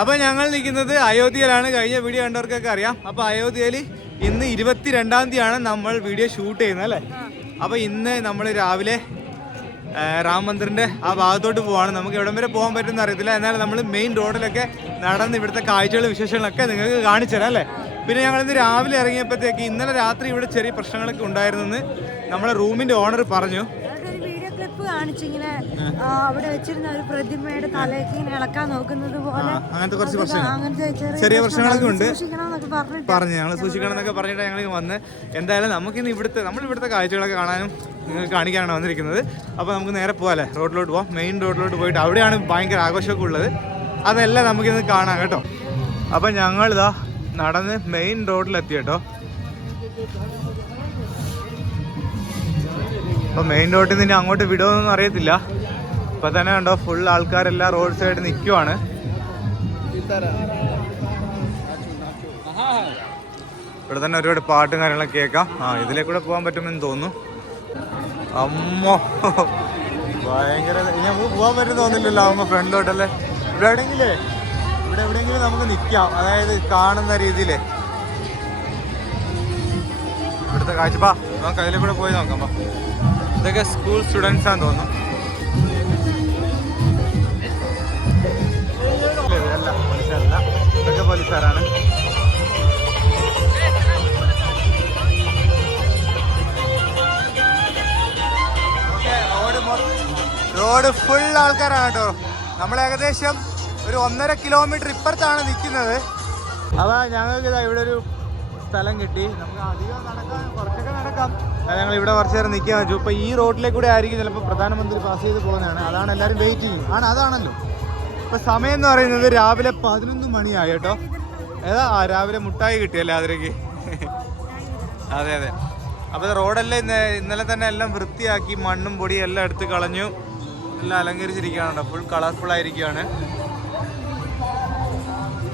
അപ്പോൾ ഞങ്ങൾ നിൽക്കുന്നത് അയോധ്യയിലാണ്. കഴിഞ്ഞ വീഡിയോ കണ്ടവർക്കൊക്കെ അറിയാം. അപ്പോൾ അയോധ്യയിൽ ഇന്ന് 22-ാം തീയതിയാണ് നമ്മൾ വീഡിയോ ഷൂട്ട് ചെയ്യുന്നത് അല്ലേ. അപ്പോൾ ഇന്ന് നമ്മൾ രാവിലെ രാം മന്ദിറിൻ്റെ ആ ഭാഗത്തോട്ട് പോവാണ്. നമുക്ക് എവിടം വരെ പോകാൻ പറ്റുമെന്ന് അറിയത്തില്ല. എന്നാൽ നമ്മൾ മെയിൻ റോഡിലൊക്കെ നടന്ന് ഇവിടുത്തെ കാഴ്ചകളും വിശേഷങ്ങളൊക്കെ നിങ്ങൾക്ക് കാണിച്ചു തരാം അല്ലേ. പിന്നെ ഞങ്ങളിന്ന് രാവിലെ ഇറങ്ങിയപ്പോഴത്തേക്ക് ഇന്നലെ രാത്രി ഇവിടെ ചെറിയ പ്രശ്നങ്ങളൊക്കെ ഉണ്ടായിരുന്നെന്ന് നമ്മളെ റൂമിൻ്റെ ഓണർ പറഞ്ഞു. കാണിച്ചിങ്ങനെ അവിടെ വെച്ചിരുന്ന ഒരു പ്രതിമയുടെ തലേക്ക് ഇങ്ങനെ ഇളക്കാൻ നോക്കുന്നത് പോലെ അങ്ങനത്തെ കുറച്ച് പ്രശ്നങ്ങൾ, ചെറിയ പ്രശ്നങ്ങളൊക്കെ ഉണ്ട് പറഞ്ഞു. ഞങ്ങൾ സൂക്ഷിക്കണം എന്നൊക്കെ പറഞ്ഞിട്ട് ഞങ്ങൾ വന്ന്. എന്തായാലും നമുക്കിന്ന് ഇവിടുത്തെ കാഴ്ചകളൊക്കെ കാണാനും നിങ്ങൾക്ക് കാണിക്കാനാണ് വന്നിരിക്കുന്നത്. അപ്പോൾ നമുക്ക് നേരെ പോകാമല്ലേ, റോഡിലോട്ട് പോകാം. മെയിൻ റോഡിലോട്ട് പോയിട്ട് അവിടെയാണ് ഭയങ്കര ആഘോഷമൊക്കെ ഉള്ളത്. അതെല്ലാം നമുക്കിന്ന് കാണാം കേട്ടോ. അപ്പം ഞങ്ങളിതാ നടന്ന് മെയിൻ റോഡിലെത്തി കേട്ടോ. അപ്പോൾ മെയിൻ റോഡിൽ നിന്ന് അങ്ങോട്ട് വിടുമെന്നൊന്നും അറിയത്തില്ല. ഇപ്പം തന്നെ കണ്ടോ ഫുൾ ആൾക്കാരെല്ലാം റോഡ് സൈഡ് നിൽക്കുവാണ്. ഇവിടെ തന്നെ ഒരുപാട് പാട്ടും കാര്യങ്ങളൊക്കെ കേൾക്കാം. ഇതിലേക്കൂടെ പോകാൻ പറ്റുമെന്ന് തോന്നുന്നു. അമ്മോ ഭയങ്കര, നമുക്ക് പോകാൻ പറ്റും തോന്നില്ലല്ലോ അമ്മ ഫ്രണ്ടിലോട്ടല്ലേ. ഇവിടെ എവിടെയെങ്കിലും നമുക്ക് നിൽക്കാം, അതായത് കാണുന്ന രീതിയിൽ ഇവിടുത്തെ കാഴ്ചപ്പാ. നമുക്ക് അതിലെ കൂടെ പോയി നോക്കാം. ഇതൊക്കെ സ്കൂൾ സ്റ്റുഡൻസ് ആണെന്ന് തോന്നുന്നു. അല്ല പോലീസുകാരല്ല, ഇതൊക്കെ പോലീസുകാരാണ്. റോഡ് ഫുൾ ആൾക്കാരാണ് കേട്ടോ. നമ്മൾ ഏകദേശം ഒരു 1.5 കിലോമീറ്റർ ഇപ്പുറത്താണ് നിൽക്കുന്നത്. അപ്പോൾ ഞങ്ങൾക്ക് ഇവിടെ ഒരു സ്ഥലം കിട്ടി. നമുക്ക് അധികം നടക്കാൻ, കുറച്ചൊക്കെ നടക്കാം. ഞങ്ങൾ ഇവിടെ കുറച്ച് നേരം നിൽക്കാൻ വെച്ചു. ഇപ്പോൾ ഈ റോഡിലേക്ക് കൂടെ ആയിരിക്കും ചിലപ്പോൾ പ്രധാനമന്ത്രി പാസ് ചെയ്ത് പോകുന്നതാണ്. അതാണ് എല്ലാവരും വെയിറ്റ് ചെയ്യും. അതാണല്ലോ ഇപ്പോൾ സമയം എന്ന് പറയുന്നത് രാവിലെ 11 മണിയായി കേട്ടോ. രാവിലെ മുട്ടായി കിട്ടിയല്ലേ അതിലേക്ക്. അതെ. അപ്പോൾ റോഡെല്ലാം ഇന്നലെ തന്നെ എല്ലാം വൃത്തിയാക്കി, മണ്ണും പൊടിയും എല്ലാം എടുത്ത് കളഞ്ഞു. എല്ലാം അലങ്കരിച്ചിരിക്കുകയാണ്, ഫുൾ കളർഫുൾ ആയിരിക്കുകയാണ്.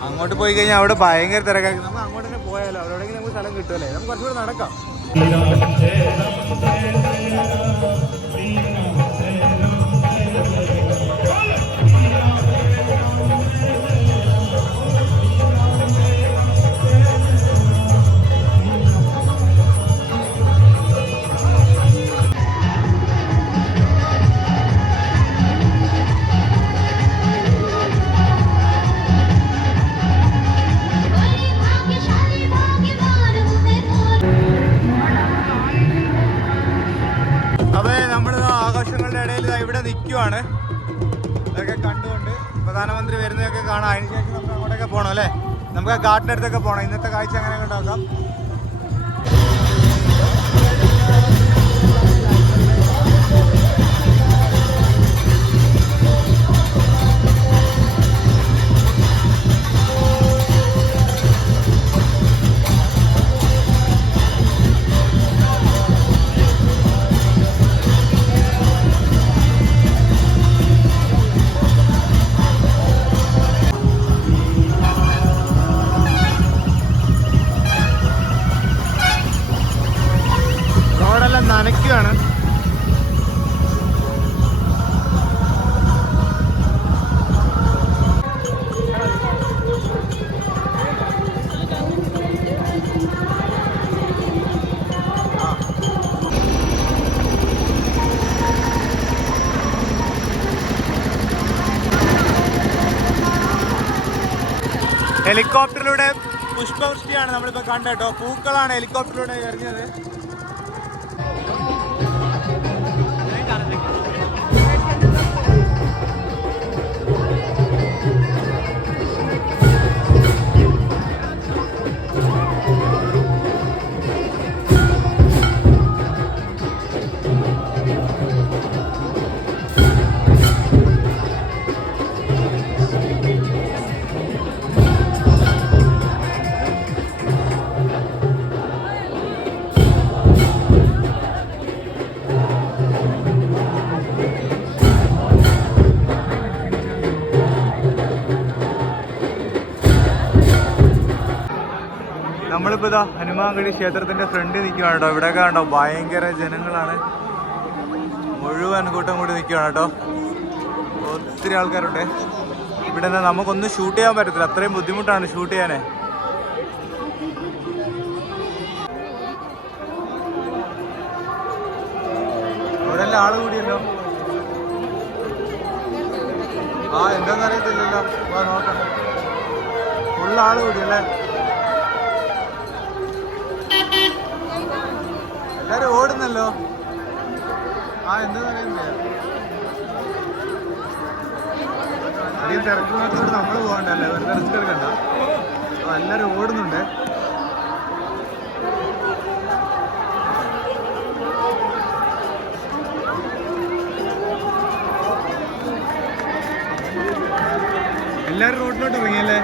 അങ്ങോട്ട് പോയി കഴിഞ്ഞാൽ അവിടെ ഭയങ്കര തിരക്കാക്കി. നമുക്ക് അങ്ങോട്ട് തന്നെ പോയാലോ, അവിടെയെങ്കിലും നമുക്ക് സ്ഥലം കിട്ടുമല്ലേ. നമുക്ക് കുറച്ചുകൂടെ നടക്കാം. ഇവിടെ നിൽക്കുവാണ്. ഇതൊക്കെ കണ്ടുകൊണ്ട് പ്രധാനമന്ത്രി വരുന്നതൊക്കെ കാണാം. അതിനുശേഷം നമുക്ക് അങ്ങോട്ടൊക്കെ പോകണം അല്ലേ. നമുക്ക് ആ ഗാർഡൻ്റെ അടുത്തൊക്കെ പോകണം. ഇന്നത്തെ കാഴ്ച അങ്ങനെ ഉണ്ടാക്കാം. നനയ്ക്കുകയാണ്. ഹെലികോപ്റ്ററിലൂടെ പുഷ്പവൃഷ്ടിയാണ് നമ്മളിപ്പോൾ കണ്ടോ. പൂക്കളാണ് ഹെലികോപ്റ്ററിലൂടെ എറിഞ്ഞത്. നമ്മളിപ്പോൾ ഇതാ ഹനുമാൻഗഡി ക്ഷേത്രത്തിൻ്റെ ഫ്രണ്ടിൽ നിൽക്കുകയാണ് കേട്ടോ. ഇവിടെയൊക്കെ കണ്ടോ ഭയങ്കര ജനങ്ങളാണ്, മുഴുവൻ കൂട്ടം കൂടി നിൽക്കുകയാണ് കേട്ടോ. ഒത്തിരി ആൾക്കാരുണ്ട്. ഇവിടെ നിന്ന് നമുക്കൊന്നും ഷൂട്ട് ചെയ്യാൻ പറ്റത്തില്ല, അത്രയും ബുദ്ധിമുട്ടാണ് ഷൂട്ട് ചെയ്യാനേ. ഇവിടെ എല്ലാം ആള് കൂടിയല്ലോ. ആ എന്താന്ന് അറിയത്തില്ലല്ലോ, നോക്കാം. ഫുള്ള് ആള് കൂടിയല്ലേ, എല്ലാരും ഓടുന്നല്ലോ. ആ എന്താന്ന് അറിയുന്നില്ല, അധികം തിരക്കുള്ളത്തോട് നമ്മൾ പോകണ്ടല്ലേ, വെറുതെ റിസ്ക് എടുക്കണ്ട. എല്ലാരും ഓടുന്നുണ്ട്. എല്ലാരും റോഡിലോട്ട് ഇറങ്ങിയല്ലേ.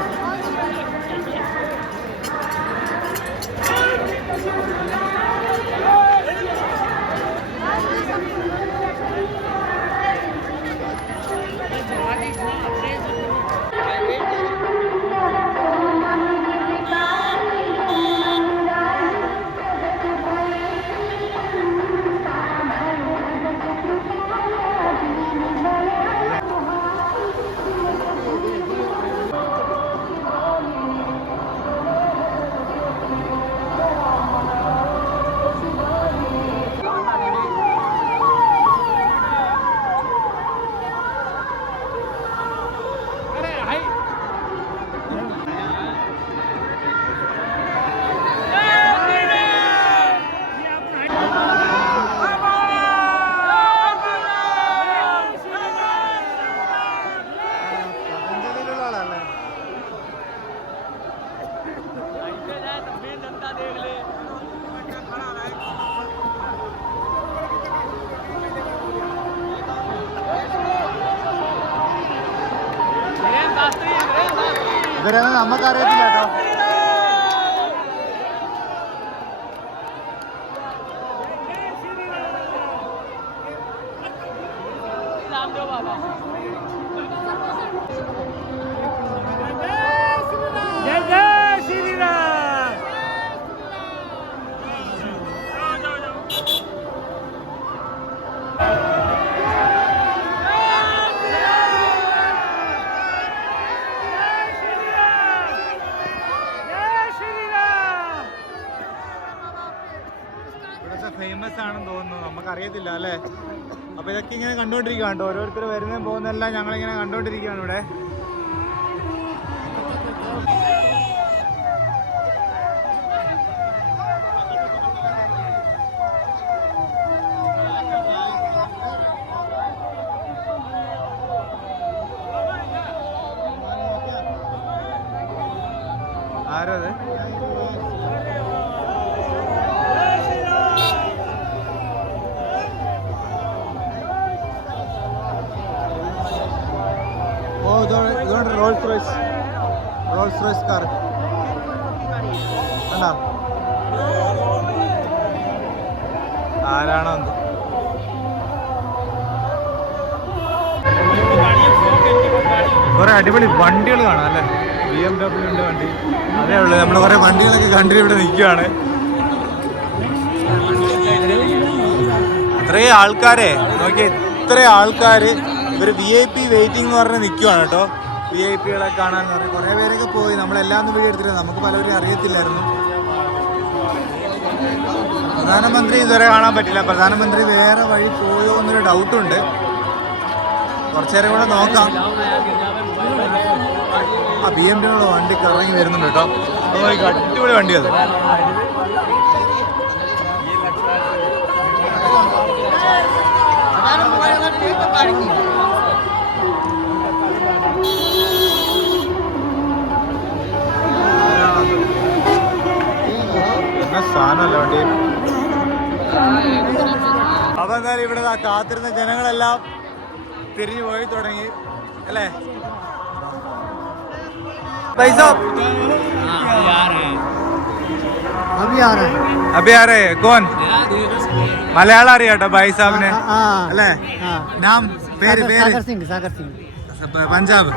ഇവരൊന്നും നമുക്കറിയത്തില്ല കേട്ടോ. ഫേമസ് ആണെന്ന് തോന്നുന്നു, നമുക്കറിയത്തില്ല അല്ലേ. അപ്പൊ ഇതൊക്കെ ഇങ്ങനെ കണ്ടോണ്ടിരിക്കുകയാണ്, ഓരോരുത്തർ വരുന്നതും പോകുന്നതെല്ലാം ഞങ്ങളിങ്ങനെ കണ്ടോണ്ടിരിക്കുകയാണ് ഇവിടെ. ആരത്? ഇതുകൊണ്ട് റോൾസ് റോയ്സ് കാർ കണ്ടോ, ആരാണോ എന്തോ. കുറെ അടിപൊളി വണ്ടികൾ കാണാം അല്ലേ, BMW ഉണ്ട് വണ്ടി. അതേ ഉള്ളു, നമ്മൾ കുറെ വണ്ടികളൊക്കെ കണ്ടിട്ട് ഇവിടെ നിൽക്കുകയാണ്. ഇത്രയും ആൾക്കാരെ നോക്കിയേ, ഇത്രയും ആൾക്കാര്. ഇവർ VIP വെയിറ്റിംഗ് എന്ന് പറഞ്ഞ് നിൽക്കുവാണ് കേട്ടോ, VIP-കളെ കാണാൻ പറഞ്ഞ്. കുറേ പേരൊക്കെ പോയി, നമ്മളെല്ലാം ഒന്നും വീഡിയോ എടുത്തില്ല, നമുക്ക് പലവരും അറിയത്തില്ലായിരുന്നു. പ്രധാനമന്ത്രി ഇതുവരെ കാണാൻ പറ്റില്ല, പ്രധാനമന്ത്രി വേറെ വഴി പോയോ എന്നൊരു ഡൗട്ടുണ്ട്. കുറച്ചേരം കൂടെ നോക്കാം. ആ BMW വണ്ടി കറങ്ങി വരുന്നുണ്ട് കേട്ടോ, അടിപൊളി വണ്ടി അത്. സാധനമല്ല വണ്ടി. അപ്പൊ എന്തായാലും ഇവിടെ കാത്തിരുന്ന ജനങ്ങളെല്ലാം തിരിഞ്ഞു പോയി തുടങ്ങി അല്ലേ. പൈസ അഭി ആ രേ കോൻ? മലയാളം അറിയാട്ടോ ഭായ് സാബിനെ അല്ലേ? നാം പേര് പഞ്ചാബ്.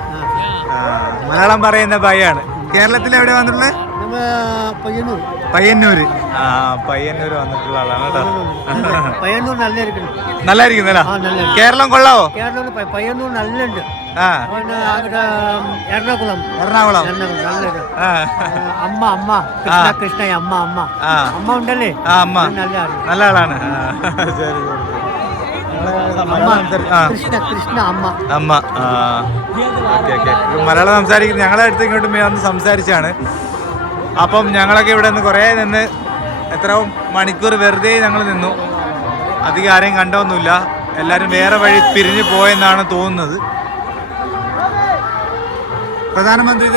മലയാളം പറയുന്ന ഭായിയാണ്. കേരളത്തിൽ എവിടെ വന്നിട്ടുള്ളത്? പയ്യന്നൂര്. ആ പയ്യന്നൂര് വന്നിട്ടുള്ള ആളാണ് കേട്ടോ. പയ്യന്നൂർ നല്ലായിരിക്കുന്നല്ലോ. കേരളം കൊള്ളാവോ? പയ്യന്നൂർ നല്ലുണ്ട്. ആ എറണാകുളം എറണാകുളം നല്ലത് ആ അമ്മ അമ്മ കൃഷ്ണ കൃഷ്ണ അമ്മ അമ്മ ആ അമ്മ ഉണ്ടല്ലേ ആ അമ്മ നല്ല നല്ല ആളാണ് ആ, ശരി ശരി കൃഷ്ണ കൃഷ്ണ അമ്മ അമ്മ ആ ഓക്കെ ഓക്കെ മലയാളം സംസാരിക്കുന്നത് ഞങ്ങളെ അടുത്ത് ഇങ്ങോട്ട് വന്ന് സംസാരിച്ചാണ്. അപ്പം ഞങ്ങളൊക്കെ ഇവിടെ നിന്ന് കുറേ നിന്ന് എത്രയോ മണിക്കൂർ വെറുതെ ഞങ്ങൾ നിന്നു. അധികം ആരെയും കണ്ടൊന്നുമില്ല. എല്ലാവരും വേറെ വഴി പിരിഞ്ഞു പോയെന്നാണ് തോന്നുന്നത്. പ്രധാനമന്ത്രി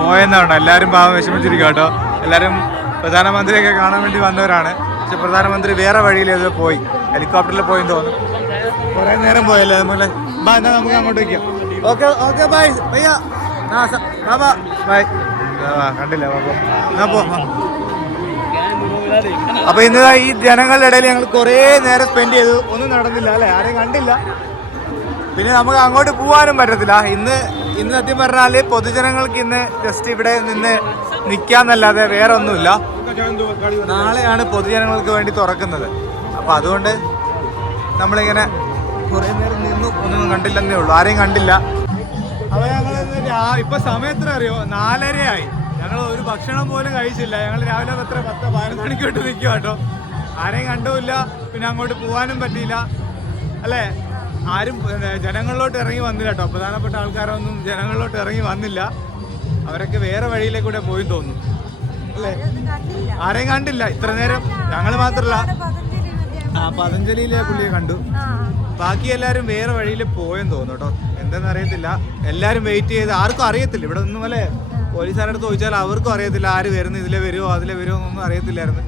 പോയെന്നാണ് എല്ലാവരും പാവം വിഷമിച്ചിരിക്കുക കേട്ടോ. എല്ലാവരും പ്രധാനമന്ത്രിയൊക്കെ കാണാൻ വേണ്ടി വന്നവരാണ്. പക്ഷെ പ്രധാനമന്ത്രി വേറെ വഴിയിൽ ഏതോ പോയി, ഹെലികോപ്റ്ററിൽ പോയെന്ന് തോന്നുന്നു. കുറേ നേരം പോയല്ലേ നമ്മളെ. ബാ എന്നാൽ നമുക്ക് അങ്ങോട്ട് വയ്ക്കാം. ഓക്കെ ഓക്കെ ബൈ ഭയ്യ ബൈ. കണ്ടില്ല എന്നാ പോ. അപ്പൊ ഇന്ന് ഈ ജനങ്ങളുടെ ഇടയിൽ ഞങ്ങൾ കുറേ നേരം സ്പെൻഡ് ചെയ്തു. ഒന്നും നടന്നില്ല അല്ലെ, ആരെയും കണ്ടില്ല. പിന്നെ നമുക്ക് അങ്ങോട്ട് പോകാനും പറ്റത്തില്ല. ഇന്ന് സത്യം പറഞ്ഞാല് പൊതുജനങ്ങൾക്ക് ഇന്ന് ജസ്റ്റ് ഇവിടെ നിന്ന് നിൽക്കാന്നല്ലാതെ വേറെ ഒന്നുമില്ല. നാളെയാണ് പൊതുജനങ്ങൾക്ക് വേണ്ടി തുറക്കുന്നത്. അപ്പൊ അതുകൊണ്ട് നമ്മളിങ്ങനെ കുറേ നേരം നിന്നു, ഒന്നും കണ്ടില്ലെന്നേ ഉള്ളൂ, ആരെയും കണ്ടില്ല. അപ്പൊ ഞങ്ങൾ ഇപ്പൊ സമയം എത്ര അറിയോ? 4:30 ഞങ്ങൾ ഒരു ഭക്ഷണം പോലും കഴിച്ചില്ല. ഞങ്ങൾ രാവിലെ 10-11 മണിക്ക് വിട്ട് നിൽക്കുക കേട്ടോ. ആരെയും കണ്ടുമില്ല, പിന്നെ അങ്ങോട്ട് പോകാനും പറ്റിയില്ല അല്ലേ. ആരും ജനങ്ങളിലോട്ട് ഇറങ്ങി വന്നില്ല കേട്ടോ. പ്രധാനപ്പെട്ട ആൾക്കാരൊന്നും ജനങ്ങളിലോട്ട് ഇറങ്ങി വന്നില്ല. അവരൊക്കെ വേറെ വഴിയിലേക്കൂടെ പോയി തോന്നുന്നു അല്ലേ. ആരെയും കണ്ടില്ല ഇത്ര നേരം. ഞങ്ങൾ മാത്രല്ല, പതഞ്ജലിയിലെ പുള്ളിയെ കണ്ടു. ബാക്കി എല്ലാവരും വേറെ വഴിയിൽ പോയെന്ന് തോന്നുന്നു കേട്ടോ. എന്താണെന്ന് അറിയത്തില്ല. എല്ലാവരും വെയിറ്റ് ചെയ്ത്, ആർക്കും അറിയത്തില്ല ഇവിടെ ഒന്നും അല്ലേ. പോലീസുകാരുടെ ചോദിച്ചാൽ അവർക്കും അറിയത്തില്ല ആര് വരുന്നു, ഇതിലെ വരുമോ അതിലെ വരുമോ എന്നൊന്നും അറിയത്തില്ലായിരുന്നു.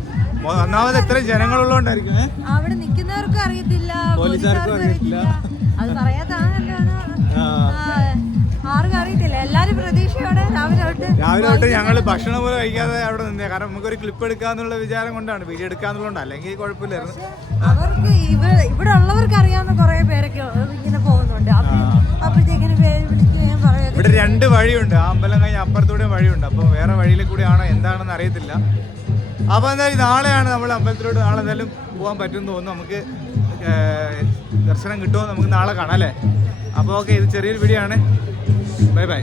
ഒന്നാമത് എത്ര ജനങ്ങളുള്ളതുകൊണ്ടായിരിക്കും അവിടെ നിൽക്കുന്നവർക്കും അറിയത്തില്ല, പോലീസുകാർക്കും അറിയത്തില്ല. അത് പറയാത്താണല്ലോ, ആർക്കും അറിയത്തില്ല. എല്ലാരും പ്രതീക്ഷയോടെ രാവിലെ തൊട്ട് ഞങ്ങൾ ഭക്ഷണം പോലും കഴിക്കാതെ അവിടെ നിന്നേ. കാരണം നമുക്കൊരു ക്ലിപ്പ് എടുക്കാന്നുള്ള വിചാരം കൊണ്ടാണ്, വീഡിയോ എടുക്കാന്നുള്ളതുകൊണ്ട്. അല്ലെങ്കിൽ കുഴപ്പമില്ലായിരുന്നു. അവർക്ക് ഇവിടെ ഉള്ളവർക്ക് അറിയാവുന്ന കുറെ പേരൊക്കെ ഇങ്ങനെ പോകുന്നുണ്ട്. അപ്പോഴത്തേക്കിന് വിളിക്കുകയും പറയാം. ഇവിടെ 2 വഴിയുണ്ട്. ആ അമ്പലം കഴിഞ്ഞ് അപ്പുറത്തൂടെ വഴിയുണ്ട്. അപ്പോൾ വേറെ വഴിയിൽ കൂടെയാണോ എന്താണെന്ന് അറിയത്തില്ല. അപ്പോൾ എന്തായാലും നാളെയാണ് നമ്മൾ അമ്പലത്തിലോട്ട്, നാളെ എന്തായാലും പോകാൻ പറ്റുമെന്ന് തോന്നുന്നു. നമുക്ക് ദർശനം കിട്ടുമോ നമുക്ക് നാളെ കാണാം അല്ലേ. അപ്പോൾ ഓക്കെ, ഇത് ചെറിയൊരു വീഡിയോ ആണ്. Bye bye.